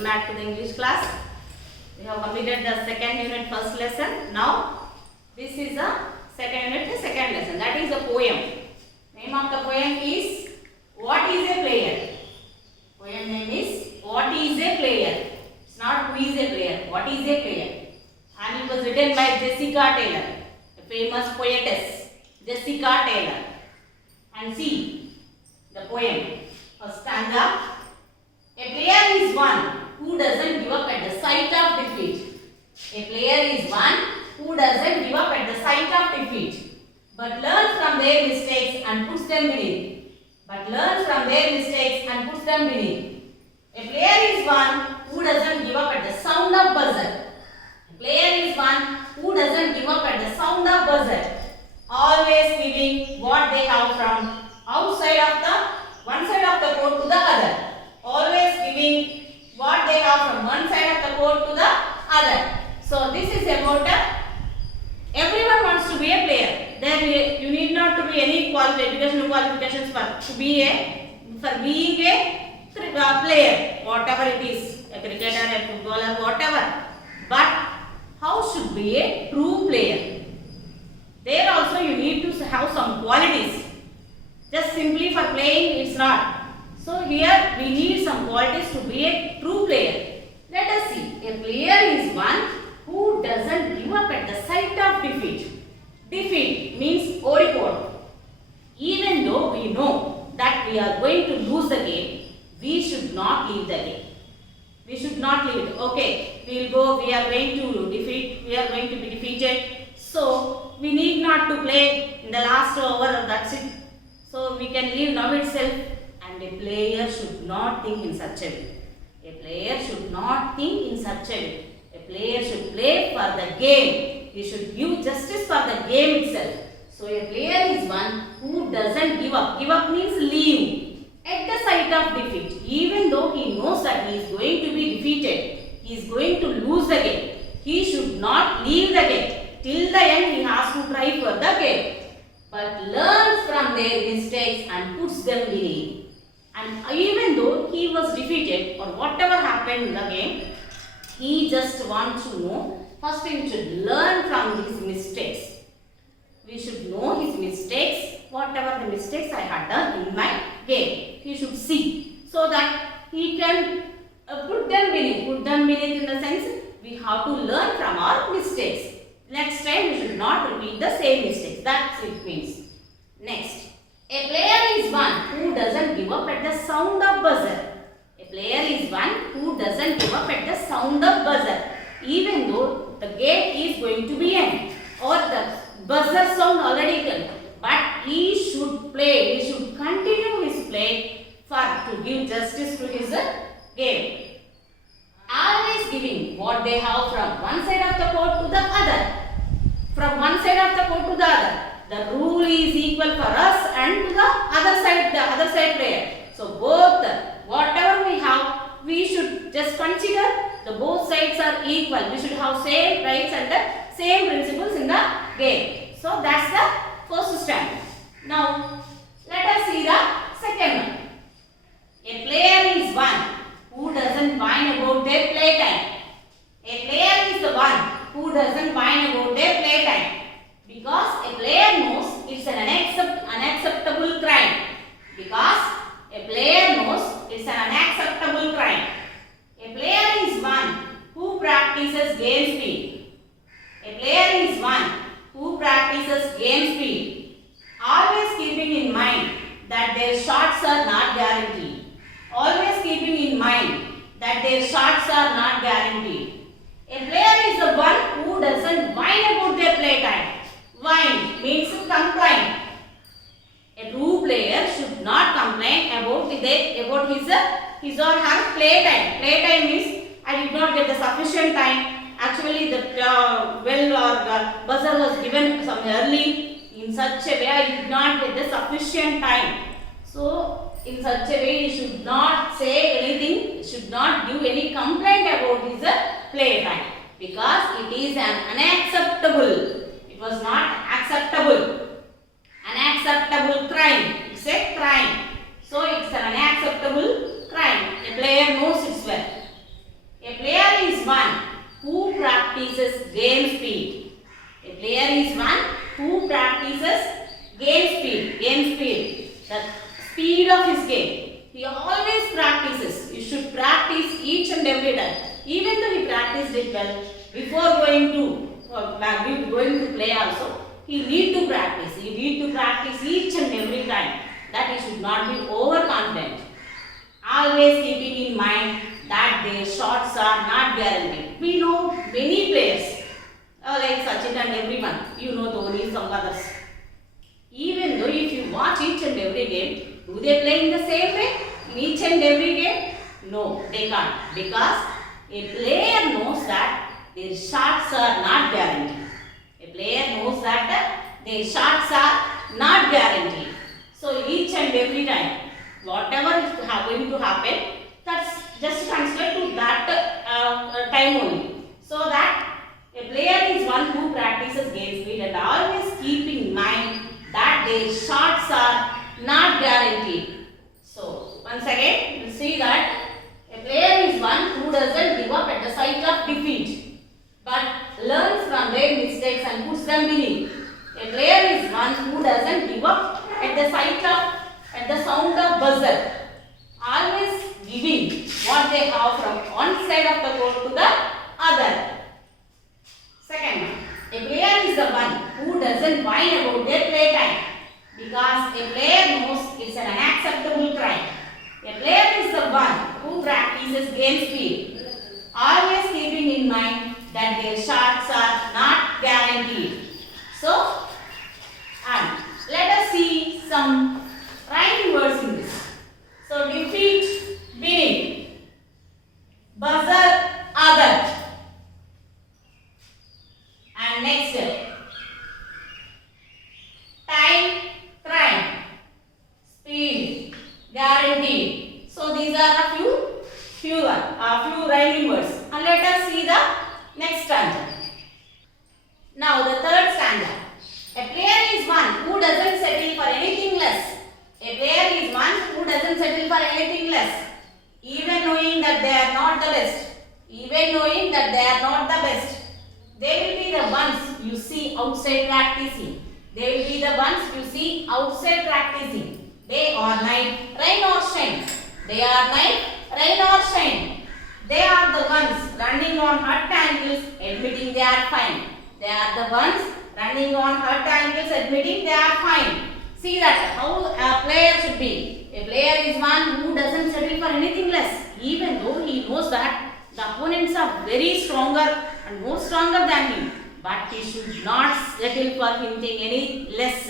Welcome back to the English class. We have completed the second unit first lesson. Now this is the second unit the second lesson. That is a poem. Name of the poem is What is a Player? Poem name is What is a Player? It's not who is a player. What is a player? And it was written by Jessica Taylor, a famous poetess. Jessica Taylor. And see the poem. First stanza. A player is one who doesn't give up at the sight of defeat. A player is one who doesn't give up at the sight of defeat, but learns from their mistakes and puts them beneath. But learns from their mistakes and puts them beneath. A player is one who doesn't give up at the sound of buzzer. A player is one who doesn't give up at the sound of buzzer, always giving what they have from outside of the one side of the court to the other. Always giving what they have from one side of the court to the other. So this is about everyone wants to be a player. Then you need not to be any educational qualifications for being a player, whatever it is, a cricketer, a footballer, whatever. But how should be a true player? There also you need to have some qualities. Just simply for playing it's not. So here we need some qualities to be a true player. Let us see. A player is one who doesn't give up at the sight of defeat. Defeat means odipod. Even though we know that we are going to lose the game, we should not leave the game. We should not leave it. Okay, we will go, we are going to be defeated. So we need not to play in the last over, that's it. So we can leave now itself. And a player should not think in such a way. A player should not think in such a way. A player should play for the game. He should give justice for the game itself. So a player is one who doesn't give up. Give up means leave at the sight of defeat. Even though he knows that he is going to be defeated, he is going to lose the game, he should not leave the game. Till the end he has to try for the game. But learns from their mistakes and puts them beneath. And even though he was defeated or whatever happened in the game, he just wants to know, first we should learn from his mistakes. We should know his mistakes, whatever the mistakes I had done in my game. He should see so that he can put them beneath. Put them beneath in the sense we have to learn from our mistakes. Next time we should not repeat the same mistakes. That's it means. Next. A player is one who doesn't give up at the sound of buzzer. A player is one who doesn't give up at the sound of buzzer. Even though the game is going to be end or the buzzer sound already done. But he should play, he should continue his play to give justice to his game. Always giving what they have from one side of the court to the other. From one side of the court to the other. The rule is equal for us and to the other side player. So both, whatever we have, we should just consider the both sides are equal. We should have same rights and the same principles in the game. So that's the first standard. Now let us see the second one. A player is one who doesn't whine about their playtime. A player is the one who doesn't whine about their playtime. Because a player knows it's an unacceptable crime. Because a player knows it's an unacceptable crime. A player is one who practices game speed. A player is one who practices game speed. Always keeping in mind that their shots are not guaranteed. Always keeping in mind that their shots are not guaranteed. A player is the one who doesn't whine about their playtime. Whine means complain. A true player should not complain about his or her playtime. Playtime means I did not get the sufficient time. Actually, the bell or the buzzer was given some early. In such a way, I did not get the sufficient time. So, in such a way, he should not say anything. Should not give any complaint about his playtime because it is an unacceptable. It was not acceptable. Unacceptable crime. It's a crime. So it's an unacceptable crime. A player knows it's well. motivated. Even though he practiced it well, before going to play also, he need to practice. He need to practice each and every time. That he should not be overconfident. Always keeping in mind that their shots are not guaranteed. We know many players like Sachin and everyone. You know Dhoni, some others. Even though if you watch each and every game, do they play in the same way in each and every game? No, they can't, because a player knows that their shots are not guaranteed. A player knows that their shots are not guaranteed. So each and every time, whatever is going to happen, that's just considered to that time only. So that a player is one who practices game speed and always keep in mind that their shots are not guaranteed. So once again, you see that a player is one who doesn't give up at the sight of defeat, but learns from their mistakes and puts them beneath. A player is one who doesn't give up at the sound of buzzer, always giving what they have from one side of the court to the other. Second, a player is the one who doesn't whine about their play time, because a player knows it's an unacceptable crime. A player is the one who practices game speed, always keeping in mind that their shots are not guaranteed. So, and let us see some rhyming words in this. So, defeat, beneath, buzzer, other. And next, time, crime, speed, guaranteed. So, these are a few rhyming words. And let us see the next stanza. Now, the third stanza. A player is one who doesn't settle for anything less. A player is one who doesn't settle for anything less. Even knowing that they are not the best. Even knowing that they are not the best. They will be the ones you see outside practicing. They will be the ones you see outside practicing. Day or night, rain or shine. Day or night, rain or shine. They are the ones running on hot angles, admitting they are fine. They are the ones running on hot angles, admitting they are fine. See that how a player should be. A player is one who doesn't settle for anything less, even though he knows that the opponents are very stronger and more stronger than him. But he should not settle for anything any less.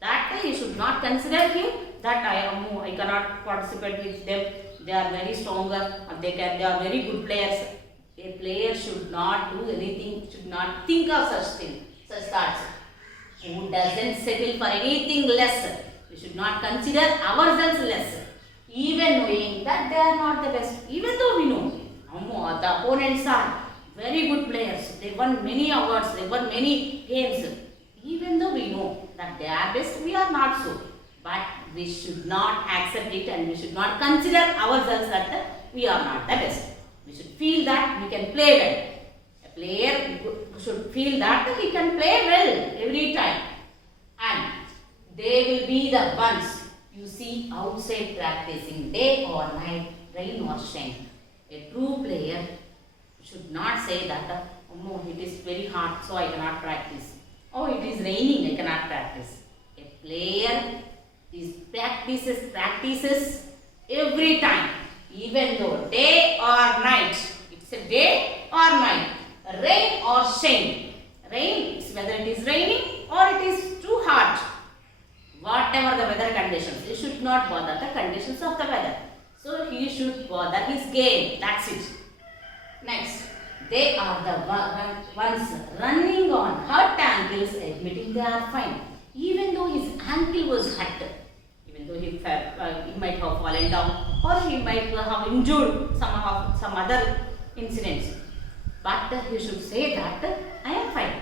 That he should not consider him that I cannot participate with them. They are very stronger and they are very good players. A player should not do anything, should not think of such thoughts. Who doesn't settle for anything less. We should not consider ourselves less, even knowing that they are not the best. Even though we know the opponents are very good players, they won many awards, they won many games. Even though we know that they are best, we are not so. But we should not accept it and we should not consider ourselves that we are not the best. We should feel that we can play well. A player should feel that he can play well every time. And they will be the ones you see outside practicing day or night, rain or shine. A true player should not say that, oh, it is very hot, so I cannot practice. Oh, it is raining, I cannot practice. A player practices every time, even though day or night. It's a day or night, rain or shine. Rain, whether it is raining or it is too hot. Whatever the weather conditions, he should not bother the conditions of the weather. So he should bother his game. That's it. Next, they are the ones running on hurt ankles, admitting they are fine. Even though his ankle was hurt, even though he might have fallen down or he might have injured some other incidents. But he should say that I am fine.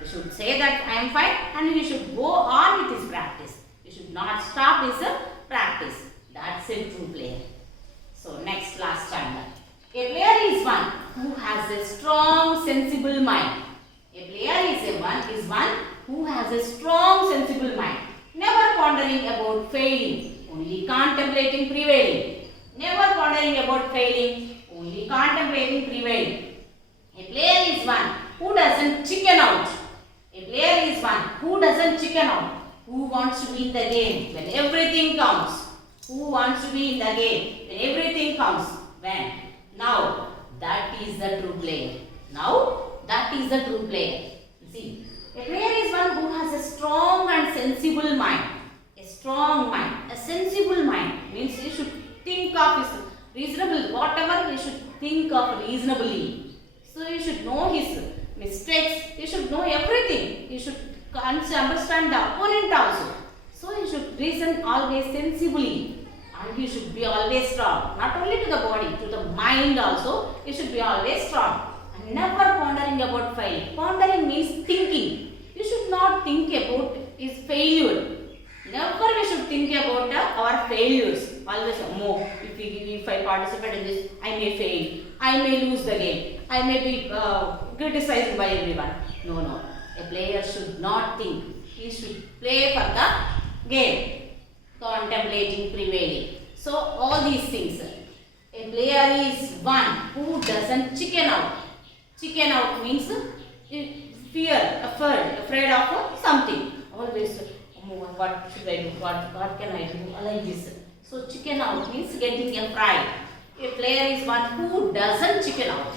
He should say that I am fine and he should go on with his practice. He should not stop his practice. That's a true player. So next last stanza. A player is one who has a strong sensible mind. A player is one who has a strong sensible mind. Never pondering about failing, only contemplating prevailing. Never pondering about failing, only contemplating prevailing. A player is one who doesn't chicken out. A player is one who doesn't chicken out. Who wants to be in the game when everything counts? Who wants to be in the game when everything counts? When? Now, that is the true player. Now, that is the true player. See, a player is one who has a strong and sensible mind. A strong mind, a sensible mind means he should think of his reasonable, whatever he should think of reasonably. So he should know his mistakes, he should know everything, he should understand the opponent also. So he should reason always sensibly and he should be always strong. Not only to the body, to the mind also, he should be always strong. And never pondering about failure. Pondering means thinking. You should not think about his failure. Never we should think about our failures. Always, oh, if I participate in this, I may fail. I may lose the game. I may be criticized by everyone. No. A player should not think. He should play for the game. Contemplating prevailing. So all these things. A player is one who doesn't chicken out. Chicken out means fear, afraid of something. Always, what should I do? What can I do? Like this. So chicken out means getting afraid. A player is one who doesn't chicken out.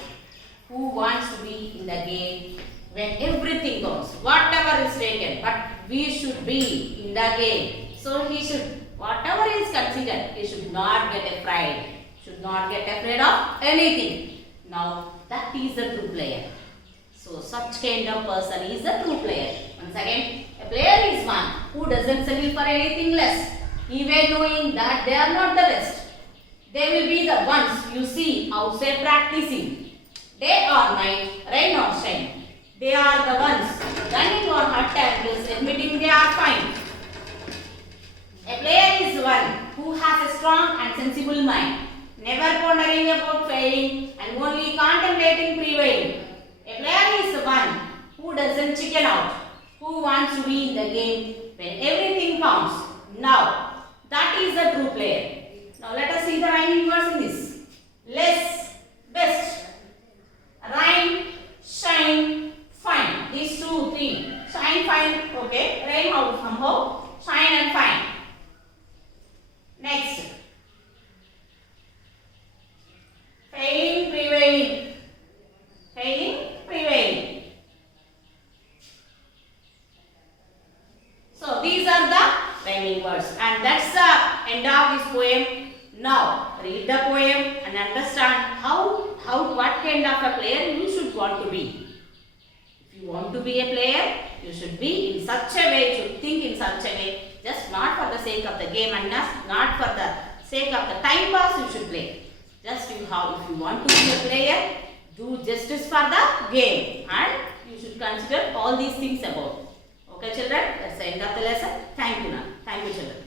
Who wants to be in the game when everything goes. Whatever is taken. But we should be in the game. So he should, whatever is considered, he should not get afraid. Should not get afraid of anything. Now that is the true player. So such kind of person is a true player. Once again, a player is one who doesn't settle for anything less. Even knowing that they are not the best. They will be the ones you see outside practicing. Day or night, rain or shine. They are the ones running on hot angles, admitting they are fine. A player is one who has a strong and sensible mind, never pondering about failing and only contemplating prevailing. A player is one who doesn't chicken out, who wants to be in the game when everything counts. Now, that is the true player. Now let us see the rhyming words in this. Less, best, rhyme, shine, fine. These two, three. Shine, fine, okay. Rhyme out somehow. Shine and fine. Next. Failing, prevailing. Failing, prevailing. So these are the rhyming words. And that's the end of this poem. Now read the poem and understand what kind of a player you should want to be. If you want to be a player, you should be in such a way, you should think in such a way, just not for the sake of the game and not for the sake of the time pass you should play. Just if you want to be a player, do justice for the game and you should consider all these things about. Okay children, that's the end of the lesson. Thank you now. Thank you children.